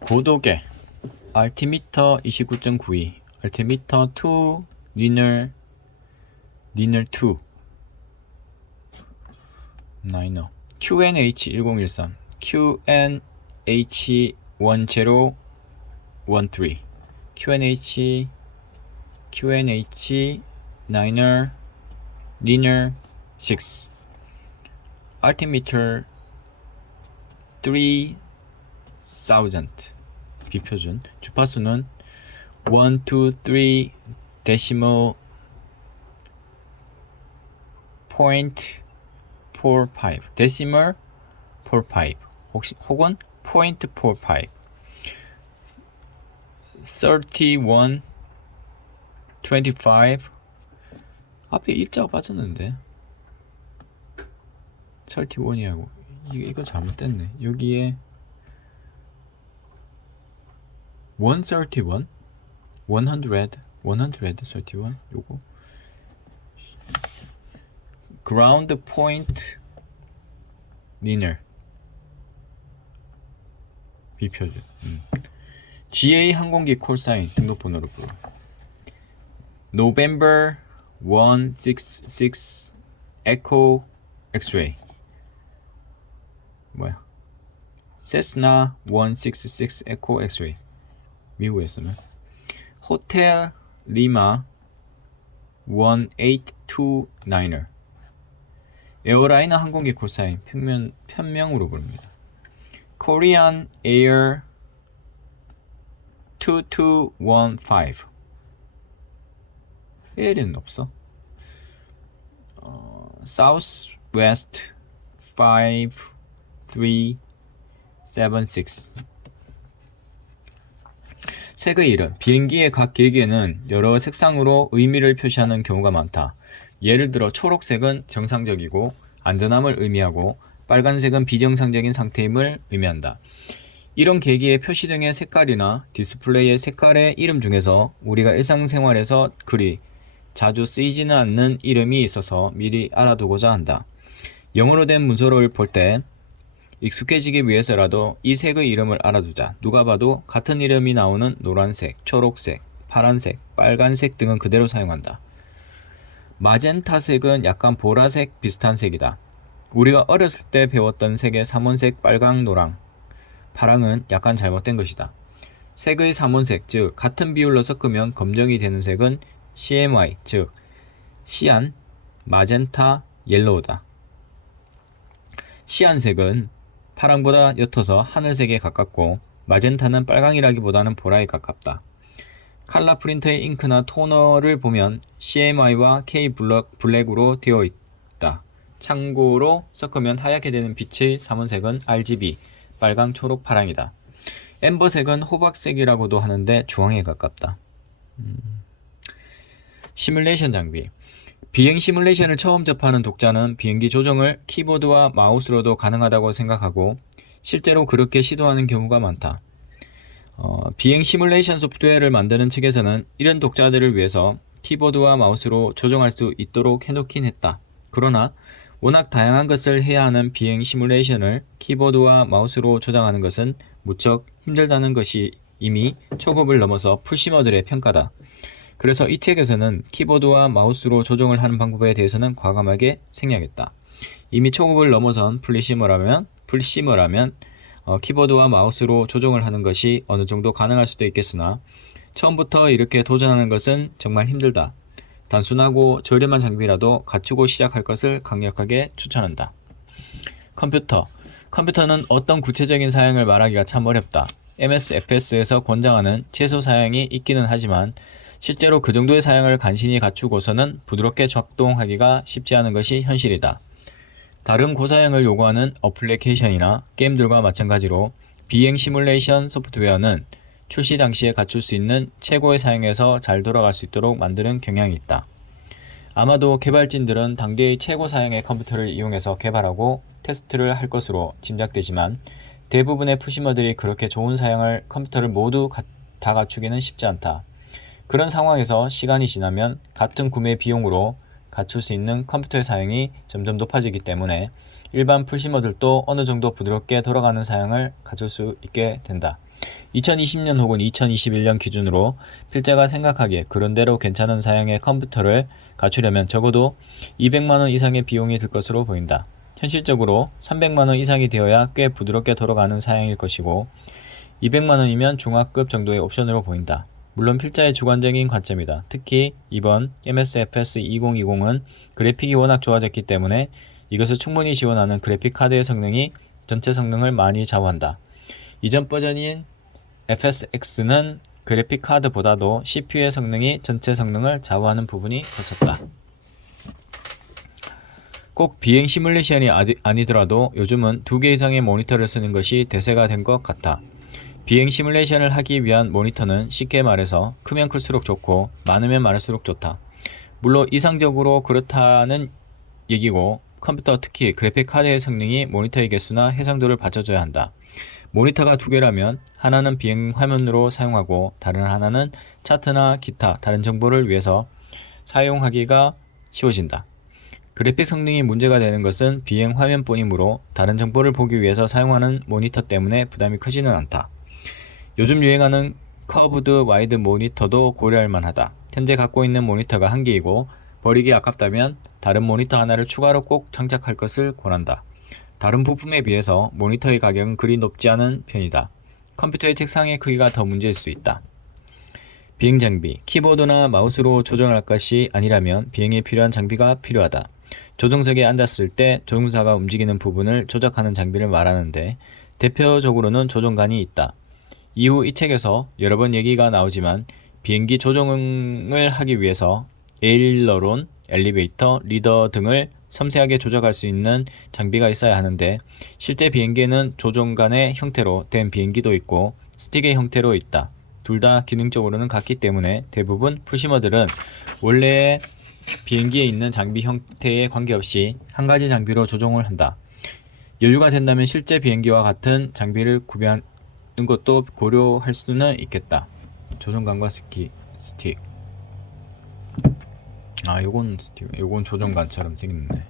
고도계 알티미터 29.92 알티미터 2 리널 2 나이너 QNH 1013 QNH 1013 QNH 나이너 리널 6 알티미터 3000 비표준 주파수는 123 데시멀 포인트 45 데시멀 45 혹은 포인트 45 31 25 앞에 일자가 빠졌는데 31이라고 이거 잘못됐네. 여기에 131 131 요거 ground point linear 비표준 GA 항공기 콜사인 등록번호로 부르 November 166 Echo X-ray 뭐야 Cessna 166 Echo X-ray 미국에서는 호텔 리마 1829er 에어라이너 항공기 콜사인 편명으로 부릅니다. Korean Air 2215 에어는 없어. Southwest 5376 색의 이름 비행기의 각 계기에는 여러 색상으로 의미를 표시하는 경우가 많다. 예를 들어 초록색은 정상적이고 안전함을 의미하고 빨간색은 비정상적인 상태임을 의미한다. 이런 계기의 표시 등의 색깔이나 디스플레이의 색깔의 이름 중에서 우리가 일상생활에서 그리 자주 쓰이지는 않는 이름이 있어서 미리 알아두고자 한다. 영어로 된 문서를 볼 때 익숙해지기 위해서라도 이 색의 이름을 알아두자. 누가 봐도 같은 이름이 나오는 노란색, 초록색, 파란색, 빨간색 등은 그대로 사용한다. 마젠타색은 약간 보라색 비슷한 색이다. 우리가 어렸을 때 배웠던 색의 삼원색, 빨강, 노랑, 파랑은 약간 잘못된 것이다. 색의 삼원색, 즉 같은 비율로 섞으면 검정이 되는 색은 CMY, 즉 시안, 마젠타, 옐로우다. 시안색은 파랑보다 옅어서 하늘색에 가깝고 마젠타는 빨강이라기보다는 보라에 가깝다. 칼라 프린터의 잉크나 토너를 보면 CMY와 K 블랙으로 되어 있다. 참고로 섞으면 하얗게 되는 빛의 삼원색은 RGB, 빨강, 초록, 파랑이다. 엠버색은 호박색이라고도 하는데 주황에 가깝다. 시뮬레이션 장비 비행 시뮬레이션을 처음 접하는 독자는 비행기 조정을 키보드와 마우스로도 가능하다고 생각하고 실제로 그렇게 시도하는 경우가 많다. 비행 시뮬레이션 소프트웨어를 만드는 측에서는 이런 독자들을 위해서 키보드와 마우스로 조정할 수 있도록 해놓긴 했다. 그러나 워낙 다양한 것을 해야 하는 비행 시뮬레이션을 키보드와 마우스로 조정하는 것은 무척 힘들다는 것이 이미 초급을 넘어서 풀시머들의 평가다. 그래서 이 책에서는 키보드와 마우스로 조정을 하는 방법에 대해서는 과감하게 생략했다. 이미 초급을 넘어선 풀시머라면 키보드와 마우스로 조정을 하는 것이 어느 정도 가능할 수도 있겠으나 처음부터 이렇게 도전하는 것은 정말 힘들다. 단순하고 저렴한 장비라도 갖추고 시작할 것을 강력하게 추천한다. 컴퓨터는 어떤 구체적인 사양을 말하기가 참 어렵다. MSFS에서 권장하는 최소 사양이 있기는 하지만 실제로 그 정도의 사양을 간신히 갖추고서는 부드럽게 작동하기가 쉽지 않은 것이 현실이다. 다른 고사양을 요구하는 어플리케이션이나 게임들과 마찬가지로 비행 시뮬레이션 소프트웨어는 출시 당시에 갖출 수 있는 최고의 사양에서 잘 돌아갈 수 있도록 만드는 경향이 있다. 아마도 개발진들은 단계의 최고 사양의 컴퓨터를 이용해서 개발하고 테스트를 할 것으로 짐작되지만 대부분의 푸시머들이 그렇게 좋은 사양을 컴퓨터를 모두 다 갖추기는 쉽지 않다. 그런 상황에서 시간이 지나면 같은 구매 비용으로 갖출 수 있는 컴퓨터의 사양이 점점 높아지기 때문에 일반 풀시머들도 어느 정도 부드럽게 돌아가는 사양을 가질 수 있게 된다. 2020년 혹은 2021년 기준으로 필자가 생각하기에 그런대로 괜찮은 사양의 컴퓨터를 갖추려면 적어도 200만원 이상의 비용이 들 것으로 보인다. 현실적으로 300만원 이상이 되어야 꽤 부드럽게 돌아가는 사양일 것이고 200만원이면 중하급 정도의 옵션으로 보인다. 물론 필자의 주관적인 관점이다. 특히 이번 MSFS 2020은 그래픽이 워낙 좋아졌기 때문에 이것을 충분히 지원하는 그래픽 카드의 성능이 전체 성능을 많이 좌우한다. 이전 버전인 FSX는 그래픽 카드보다도 CPU의 성능이 전체 성능을 좌우하는 부분이 컸었다. 꼭 비행 시뮬레이션이 아니더라도 요즘은 2개 이상의 모니터를 쓰는 것이 대세가 된 것 같아. 비행 시뮬레이션을 하기 위한 모니터는 쉽게 말해서 크면 클수록 좋고 많으면 많을수록 좋다. 물론 이상적으로 그렇다는 얘기고 컴퓨터 특히 그래픽 카드의 성능이 모니터의 개수나 해상도를 받쳐줘야 한다. 모니터가 2개라면 하나는 비행 화면으로 사용하고 다른 하나는 차트나 기타 다른 정보를 위해서 사용하기가 쉬워진다. 그래픽 성능이 문제가 되는 것은 비행 화면뿐이므로 다른 정보를 보기 위해서 사용하는 모니터 때문에 부담이 크지는 않다. 요즘 유행하는 커브드 와이드 모니터도 고려할 만하다. 현재 갖고 있는 모니터가 한 개이고 버리기 아깝다면 다른 모니터 하나를 추가로 꼭 장착할 것을 권한다. 다른 부품에 비해서 모니터의 가격은 그리 높지 않은 편이다. 컴퓨터의 책상의 크기가 더 문제일 수 있다. 비행 장비, 키보드나 마우스로 조정할 것이 아니라면 비행에 필요한 장비가 필요하다. 조종석에 앉았을 때 조종사가 움직이는 부분을 조작하는 장비를 말하는데 대표적으로는 조종관이 있다. 이후 이 책에서 여러 번 얘기가 나오지만 비행기 조종을 하기 위해서 에일러론, 엘리베이터, 리더 등을 섬세하게 조작할 수 있는 장비가 있어야 하는데 실제 비행기에는 조종관의 형태로 된 비행기도 있고 스틱의 형태로 있다. 둘 다 기능적으로는 같기 때문에 대부분 풀시머들은 원래의 비행기에 있는 장비 형태에 관계없이 한 가지 장비로 조종을 한다. 여유가 된다면 실제 비행기와 같은 장비를 구비하는 것도 고려할 수는 있겠다. 조종관과 스틱. 요건 스틱. 요건 조종관처럼 생겼네.